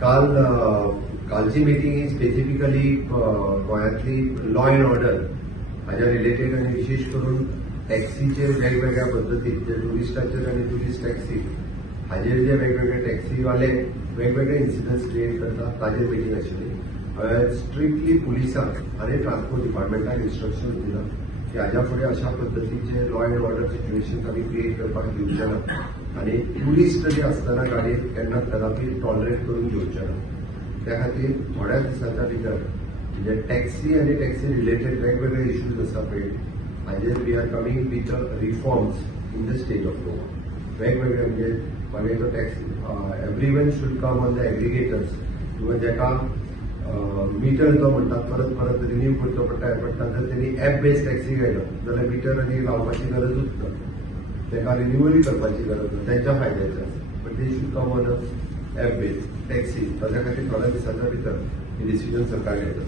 कालची मिटींग ही स्पेसिफिकली गोंयांतली लॉ अँड ऑर्डर हाच्या रिलेटेड आणि विशेष करून टॅक्सीचे वेगवेगळ्या पद्दती जे टुरिस्टाचेर आणि टुरिस्ट टॅक्सी हाजेर जे वेगवेगळे टॅक्सीवाले वेगवेगळे इन्सिडंट्स क्रिएट करतात ताजेर मिटींग आशिल्ली. हांवें स्ट्रिक्टली पुलिसांक आनी ट्रान्सपोर्ट डिपार्टमेंटाक इन्स्ट्रक्शन दिलां की हाज्या फुडें अशा पद्दतीचे लॉ अँड ऑर्डर सिच्युएशन आमी क्रिएट करपाक दिवचे ना आनी टुरिस्ट जे आसतना गाडयेक केन्ना कदापि टॉलरेट करून घेवचे ना. त्या खातीर थोड्या दिसांच्या भितर म्हणजे टॅक्सी आनी टॅक्सी रिलेटेड वेगवेगळे इश्यूज आसा पळय हाजेर we are coming with reforms in the state of Goa. वेगवेगळे म्हणजे मागीर तो taxi everyone should come on the aggregators किंवा जेका मीटर जो म्हणटात परत परत रिन्यू करचो पडटा जर त्यांनी ॲप बेस्ड टॅक्सी घायलो जाल्यार मीटर आनी लावपाची गरजूच ना, ताका रिन्यूवलूय करपाची गरज ना, त्यांच्या फायद्याचें आसा. But they should come on app based taxi. ताच्या खातीर थोड्या दिसांच्या भितर ही डिसिजन सरकार घेतलो.